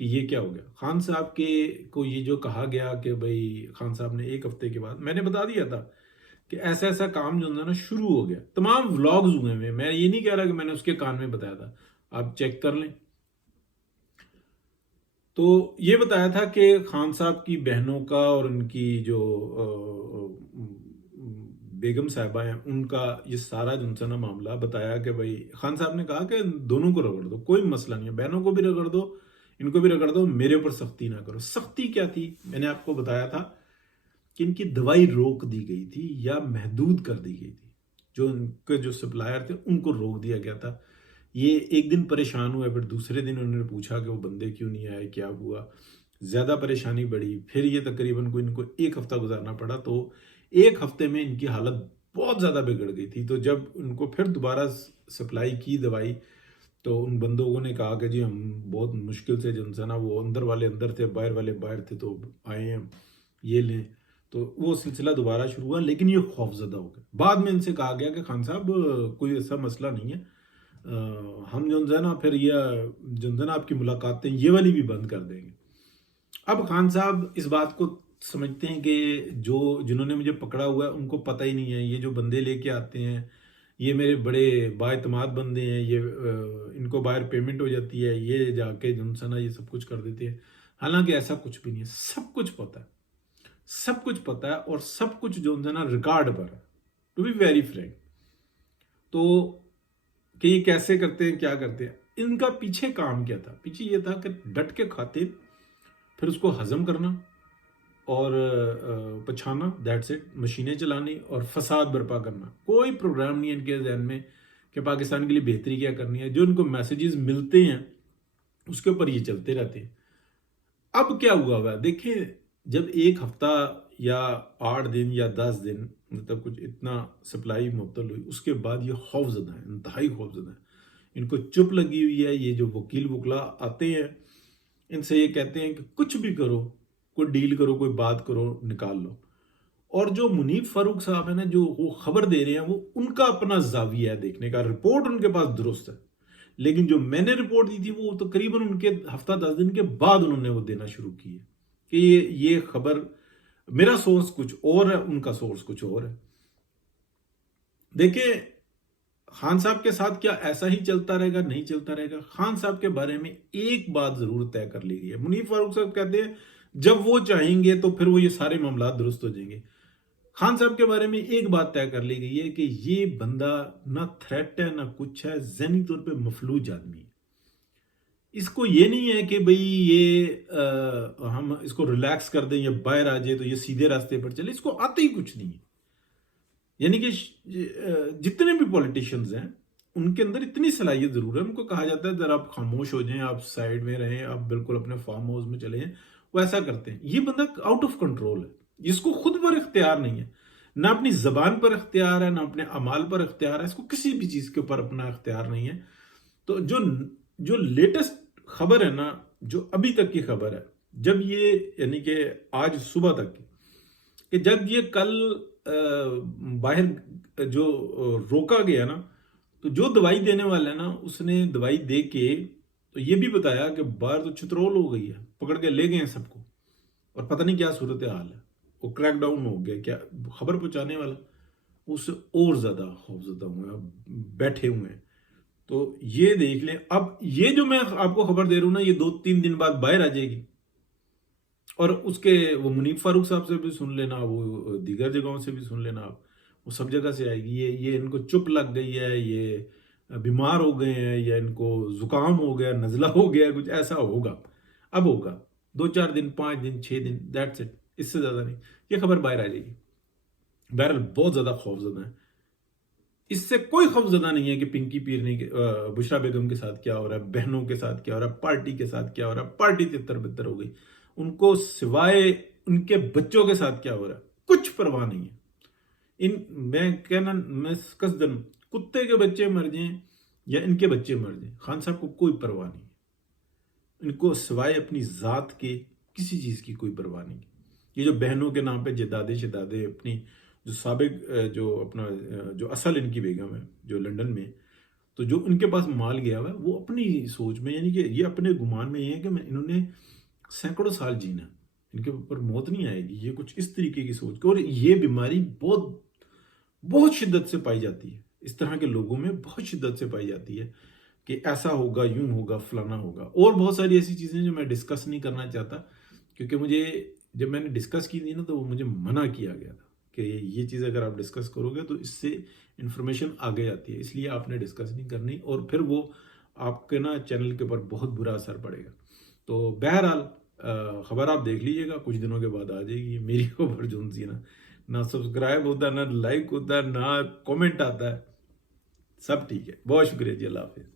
کہ یہ کیا ہو گیا. خان صاحب کے کو یہ جو کہا گیا کہ بھائی خان صاحب نے 1 ہفتے کے بعد، میں نے بتا دیا تھا کہ ایسا ایسا کام جو ہے نا شروع ہو گیا. تمام ولاگز ہوئے ہیں، میں یہ نہیں کہہ رہا کہ میں نے اس کے کان میں بتایا تھا، آپ چیک کر لیں. تو یہ بتایا تھا کہ خان صاحب کی بہنوں کا اور ان کی جو بیگم صاحبہ ہیں ان کا یہ سارا جو نا معاملہ بتایا کہ بھائی خان صاحب نے کہا کہ دونوں کو رگڑ دو، کوئی مسئلہ نہیں ہے، بہنوں کو بھی رگڑ دو، ان کو بھی رگڑ دو، میرے اوپر سختی نہ کرو. سختی کیا تھی؟ میں نے آپ کو بتایا تھا کہ ان کی دوائی روک دی گئی تھی یا محدود کر دی گئی تھی. جو ان کے جو سپلائر تھے ان کو روک دیا گیا تھا. یہ ایک دن پریشان ہوئے، پھر دوسرے دن انہوں نے پوچھا کہ وہ بندے کیوں نہیں آئے، کیا ہوا، زیادہ پریشانی بڑھی. پھر یہ تقریباً ان کو 1 ہفتہ گزارنا پڑا. تو 1 ہفتے میں ان کی حالت بہت زیادہ بگڑ گئی تھی. تو جب ان کو پھر دوبارہ سپلائی کی دوائی تو ان بندوں نے کہا کہ جی ہم بہت مشکل سے جو نا وہ اندر والے اندر تھے، باہر والے باہر تھے، تو آئے ہیں یہ لیں. تو وہ سلسلہ دوبارہ شروع ہوا، لیکن یہ خوف زدہ ہو گئے. بعد میں ان سے کہا گیا کہ خان صاحب کوئی ایسا مسئلہ نہیں ہے، ہم جو ہے نا پھر یہ جو ہے نا آپ کی ملاقاتیں یہ والی بھی بند کر دیں گے. اب خان صاحب اس بات کو سمجھتے ہیں کہ جنہوں نے مجھے پکڑا ہوا ہے ان کو پتہ ہی نہیں ہے، یہ جو بندے لے کے آتے ہیں یہ میرے بڑے بااعتماد بندے ہیں، یہ ان کو باہر پیمنٹ ہو جاتی ہے، یہ جا کے جو ہے نا یہ سب کچھ کر دیتے ہیں. حالانکہ ایسا کچھ بھی نہیں ہے، سب کچھ پتہ ہے، سب کچھ پتہ ہے، اور سب کچھ جو ہے نا ریکارڈ پر ہے، ٹو بی ویری فرینک. تو کہ یہ کیسے کرتے ہیں، کیا کرتے ہیں، ان کا پیچھے کام کیا تھا؟ پیچھے یہ تھا کہ ڈٹ کے کھاتے، پھر اس کو ہضم کرنا اور پچھانا، دیٹس اٹ، مشینیں چلانی اور فساد برپا کرنا. کوئی پروگرام نہیں ہے ان کے ذہن میں کہ پاکستان کے لیے بہتری کیا کرنی ہے. جو ان کو میسیجز ملتے ہیں اس کے اوپر یہ چلتے رہتے ہیں. اب کیا ہوا دیکھیں، جب 1 ہفتہ یا 8 دن یا 10 دن مطلب کچھ اتنا سپلائی معطل ہوئی، اس کے بعد یہ خوف زدہ ہیں، انتہائی خوف زدہ ہیں. ان کو چپ لگی ہوئی ہے. یہ جو وکیل وکلا آتے ہیں ان سے یہ کہتے ہیں کہ کچھ بھی کرو، کوئی ڈیل کرو، کوئی بات کرو، نکال لو. اور جو منیب فاروق صاحب ہیں نا، جو وہ خبر دے رہے ہیں، وہ ان کا اپنا زاویہ ہے دیکھنے کا. رپورٹ ان کے پاس درست ہے، لیکن جو میں نے رپورٹ دی تھی وہ تقریباً ان کے ہفتہ 10 دن کے بعد انہوں نے وہ دینا شروع کی ہے کہ یہ خبر، میرا سورس کچھ اور ہے، ان کا سورس کچھ اور ہے. دیکھیں خان صاحب کے ساتھ کیا ایسا ہی چلتا رہے گا؟ نہیں چلتا رہے گا. خان صاحب کے بارے میں ایک بات ضرور طے کر لی گئی ہے. منیب فاروق صاحب کہتے ہیں جب وہ چاہیں گے تو پھر وہ یہ سارے معاملات درست ہو جائیں گے. خان صاحب کے بارے میں ایک بات طے کر لی گئی ہے کہ یہ بندہ نہ تھریٹ ہے، نہ کچھ ہے، ذہنی طور پہ مفلوج آدمی ہے. اس کو یہ نہیں ہے کہ بھئی یہ ہم اس کو ریلیکس کر دیں یا باہر آ جائے تو یہ سیدھے راستے پر چلے. اس کو آتے ہی کچھ نہیں ہے. یعنی کہ جتنے بھی پولیٹیشنز ہیں ان کے اندر اتنی صلاحیت ضرور ہے. ان کو کہا جاتا ہے ذرا آپ خاموش ہو جائیں، آپ سائیڈ میں رہیں، آپ بالکل اپنے فارم ہاؤس میں چلے جائیں. وہ ایسا کرتے ہیں. یہ بندہ آؤٹ آف کنٹرول ہے، جس کو خود پر اختیار نہیں ہے، نہ اپنی زبان پر اختیار ہے، نہ اپنے اعمال پر اختیار ہے. اس کو کسی بھی چیز کے اوپر اپنا اختیار نہیں ہے. تو جو لیٹسٹ خبر ہے نا، جو ابھی تک کی خبر ہے، جب یہ یعنی کہ آج صبح تک کی، کہ جب یہ کل باہر جو روکا گیا نا، تو جو دوائی دینے والا ہے نا اس نے دوائی دے کے تو یہ بھی بتایا کہ باہر تو چترول ہو گئی ہے، پکڑ کے لے گئے ہیں سب کو، اور پتہ نہیں کیا صورت حال ہے. وہ کریک ڈاؤن ہو گیا، کیا خبر پہنچانے والا اس سے اور زیادہ خوف زدہ ہوئے ہیں، بیٹھے ہوئے ہیں. تو یہ دیکھ لیں. اب یہ جو میں آپ کو خبر دے رہا ہوں نا، یہ 2-3 دن بعد باہر آ جائے گی، اور اس کے وہ منیب فاروق صاحب سے بھی سن لینا، وہ دیگر جگہوں سے بھی سن لینا، آپ وہ سب جگہ سے آئے گی. یہ ان کو چپ لگ گئی ہے، یہ بیمار ہو گئے ہیں، یا ان کو زکام ہو گیا، نزلہ ہو گیا، کچھ ایسا ہوگا. اب ہوگا 2-4 دن، 5 دن، 6 دن، دیٹس اٹ، اس سے زیادہ نہیں. یہ خبر باہر آ جائے گی. بہرحال بہت زیادہ خوف زدہ ہیں. اس سے کوئی خوف زدہ نہیں ہے کہ پنکی پیرنی بشرا بیگم کے ساتھ کیا ہو رہا ہے، بہنوں کے ساتھ کیا ہو رہا ہے، پارٹی کے ساتھ کیا ہو رہا ہے. پارٹی تتر بتر ہو گئی. ان کو سوائے ان کے بچوں کے ساتھ کیا ہو رہا ہے کچھ پرواہ نہیں ہے. میں کہنا، میں قصدن کتے کے بچے مر جائیں یا ان کے بچے مر جائیں، خان صاحب کو کوئی پرواہ نہیں ہے. ان کو سوائے اپنی ذات کے کسی چیز کی کوئی پرواہ نہیں. یہ جو بہنوں کے نام پہ جدادے شدادے، اپنی جو سابق جو اپنا جو اصل ان کی بیگم ہے جو لندن میں، تو جو ان کے پاس مال گیا ہوا ہے وہ اپنی سوچ میں، یعنی کہ یہ اپنے گمان میں یہ ہے کہ انہوں نے سینکڑوں سال جینا، ان کے اوپر موت نہیں آئے گی، یہ کچھ اس طریقے کی سوچ اور یہ بیماری بہت بہت شدت سے پائی جاتی ہے، اس طرح کے لوگوں میں بہت شدت سے پائی جاتی ہے کہ ایسا ہوگا، یوں ہوگا، فلانا ہوگا، اور بہت ساری ایسی چیزیں جو میں ڈسکس نہیں کرنا چاہتا، کیونکہ مجھے جب میں نے ڈسکس کی تھی نا تو وہ مجھے منع کیا گیا تھا کہ یہ چیز اگر آپ ڈسکس کرو گے تو اس سے انفارمیشن آگے آتی ہے، اس لیے آپ نے ڈسکس نہیں کرنی، اور پھر وہ آپ کے نا چینل کے اوپر بہت برا اثر پڑے گا۔ تو بہرحال خبر آپ دیکھ لیجیے گا، کچھ دنوں کے بعد آ جائے گی میری خبر جو سی نہ سبسکرائب ہوتا، نہ لائک ہوتا، نہ کومنٹ آتا ہے، سب ٹھیک ہے۔ بہت شکریہ جی، اللہ حافظ۔